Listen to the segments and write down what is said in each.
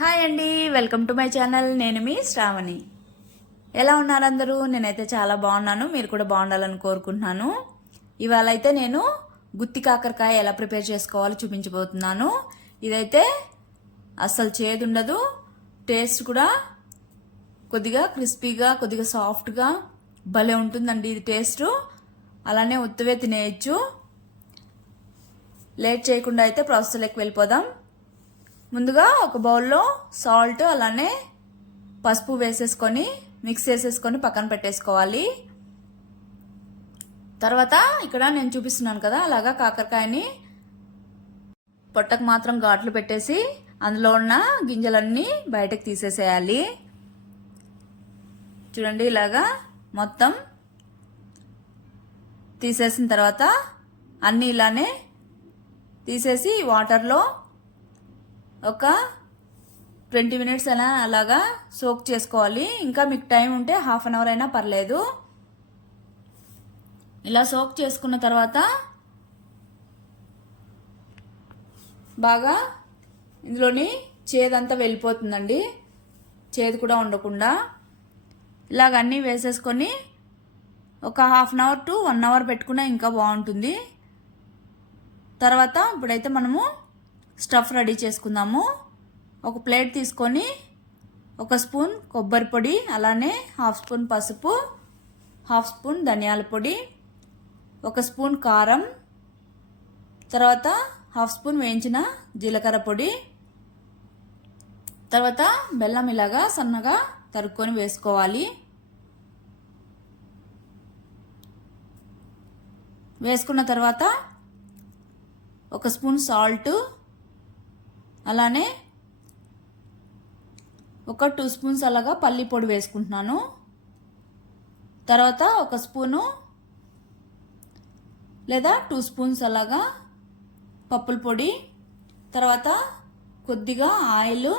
Hi అండి welcome to my channel నేను మీ శ్రావణి. ఎలా ఉన్నారు అందరూ? నేనైతే చాలా బాగున్నాను. మీరు కూడా బాగుండాలని కోరుకుంటున్నాను. ఇవాళ అయితే నేను గుత్తి కాకరకాయ ఎలా ప్రిపేర్ చేసుకోవాలో చూపించబోతున్నాను. ఇదైతే అస్సలు చేదు ఉండదు టేస్ట్ కూడా కొద్దిగా క్రిస్పీగా కొద్దిగా సాఫ్ట్గా భలే ఉంటుందండి ఇది టేస్ట్. అలానే ఉత్తవే తినేయచ్చు. లేట్ చేయకుండా అయితే ప్రాసెస్లోకి వెళ్ళిపోదాం. ముందుగా ఒక బౌల్లో సాల్ట్ అలానే పసుపు వేసేసుకొని మిక్స్ చేసేసుకొని పక్కన పెట్టేసుకోవాలి. తర్వాత ఇక్కడ నేను చూపిస్తున్నాను కదా అలాగా కాకరకాయని పొట్టకు మాత్రం ఘాట్లు పెట్టేసి అందులో ఉన్న గింజలన్నీ బయటకు తీసేసేయాలి. చూడండి ఇలాగా మొత్తం తీసేసిన తర్వాత అన్నీ ఇలానే తీసేసి వాటర్లో ఒక ట్వంటీ మినిట్స్ అయినా అలాగా సోక్ చేసుకోవాలి. ఇంకా మీకు టైం ఉంటే హాఫ్ అన్ అవర్ అయినా పర్లేదు. ఇలా సోక్ చేసుకున్న తర్వాత బాగా ఇందులోని చేదంతా వెళ్ళిపోతుందండి. చేదు కూడా ఉండకుండా ఇలాగ అన్నీ వేసేసుకొని ఒక half an hour to one hour పెట్టుకున్నా ఇంకా బాగుంటుంది. తర్వాత ఇప్పుడైతే మనము స్టఫ్ రెడీ చేసుకుందాము. ఒక ప్లేట్ తీసుకొని ఒక స్పూన్ కొబ్బరి పొడి అలానే హాఫ్ స్పూన్ పసుపు హాఫ్ స్పూన్ ధనియాల పొడి ఒక స్పూన్ కారం తర్వాత హాఫ్ స్పూన్ వేయించిన జీలకర్ర పొడి తర్వాత బెల్లం ఇలాగా సన్నగా తరుక్కొని వేసుకోవాలి. వేసుకున్న తర్వాత ఒక స్పూన్ సాల్ట్ అలానే ఒక టూ స్పూన్స్ అలాగా పల్లి పొడి వేసుకుంటున్నాను. తర్వాత ఒక స్పూను లేదా టూ స్పూన్స్ అలాగా పప్పుల పొడి తర్వాత కొద్దిగా ఆయిల్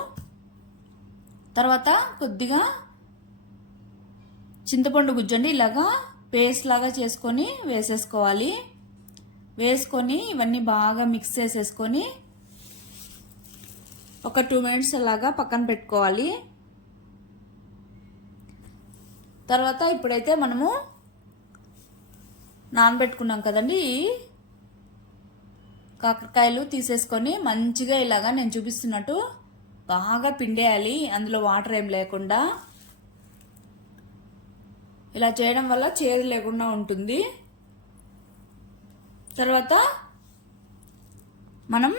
తర్వాత కొద్దిగా చింతపండు గుజ్జండి ఇలాగా పేస్ట్ లాగా చేసుకొని వేసేసుకోవాలి. వేసుకొని ఇవన్నీ బాగా మిక్స్ చేసేసుకొని ఒక టూ మినిట్స్ అలాగా పక్కన పెట్టుకోవాలి. తర్వాత ఇప్పుడైతే మనము నానబెట్టుకున్నాం కదండి. కాకరకాయలు తీసేసుకొని మంచిగా ఇలాగా నేను చూపిస్తున్నట్టు బాగా పిండేయాలి. అందులో వాటర్ ఏం లేకుండా. ఇలా చేయడం వల్ల చేదు లేకుండా ఉంటుంది. తర్వాత మనం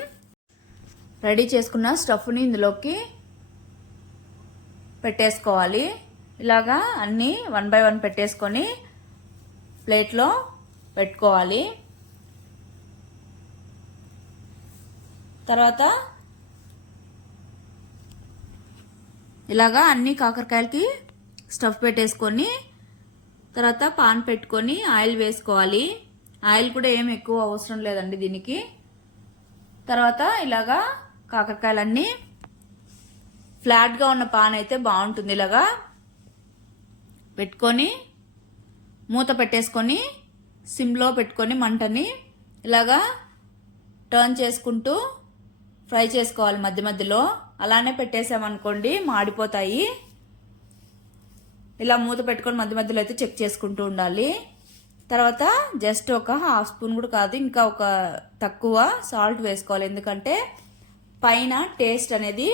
రెడీ చేసుకున్న స్టఫ్ని ఇందులోకి పెట్టేసుకోవాలి. ఇలాగా అన్నీ వన్ బై వన్ పెట్టేసుకొని ప్లేట్లో పెట్టుకోవాలి. తర్వాత ఇలాగా అన్ని కాకరకాయలకి స్టఫ్ పెట్టేసుకొని తర్వాత పాన్ పెట్టుకొని ఆయిల్ వేసుకోవాలి. ఆయిల్ కూడా ఏం ఎక్కువ అవసరం లేదండి దీనికి. తర్వాత ఇలాగా కాకరకాయలన్నీ ఫ్లాట్గా ఉన్న పాన్ అయితే బాగుంటుంది ఇలాగా. పెట్టుకొని మూత పెట్టేసుకొని సిమ్లో పెట్టుకొని మంటని ఇలాగా టర్న్ చేసుకుంటూ ఫ్రై చేసుకోవాలి మధ్య మధ్యలో. అలానే పెట్టేసామనుకోండి మాడిపోతాయి. ఇలా మూత పెట్టుకొని మధ్య మధ్యలో అయితే చెక్ చేసుకుంటూ ఉండాలి. తర్వాత జస్ట్ ఒక హాఫ్ స్పూన్ కూడా కాదు ఇంకా ఒక తక్కువ సాల్ట్ వేసుకోవాలి. ఎందుకంటే పైన టేస్ట్ అనేది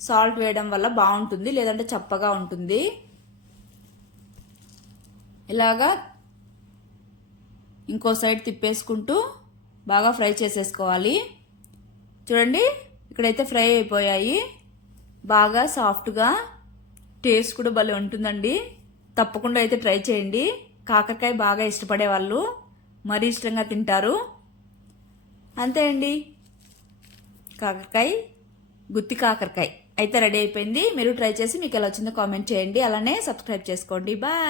సాల్ట్ వేయడం వల్ల బాగుంటుంది లేదంటే చప్పగా ఉంటుంది. ఇలాగా ఇంకో సైడ్ తిప్పేసుకుంటూ బాగా ఫ్రై చేసేసుకోవాలి. చూడండి ఇక్కడైతే ఫ్రై అయిపోయాయి. బాగా సాఫ్ట్గా టేస్ట్ కూడా భలే ఉంటుందండి. తప్పకుండా అయితే ట్రై చేయండి. కాకరకాయ బాగా ఇష్టపడే వాళ్ళు మరీ ఇష్టంగా తింటారు. అంతే అండి. కాకరకాయ గుత్తి కాకరకాయ. అయితే రెడీ అయిపోయింది. మీరు ట్రై చేసి మీకు ఎలా వచ్చిందో కామెంట్ చేయండి. అలానే సబ్స్క్రైబ్ చేసుకోండి. బాయ్.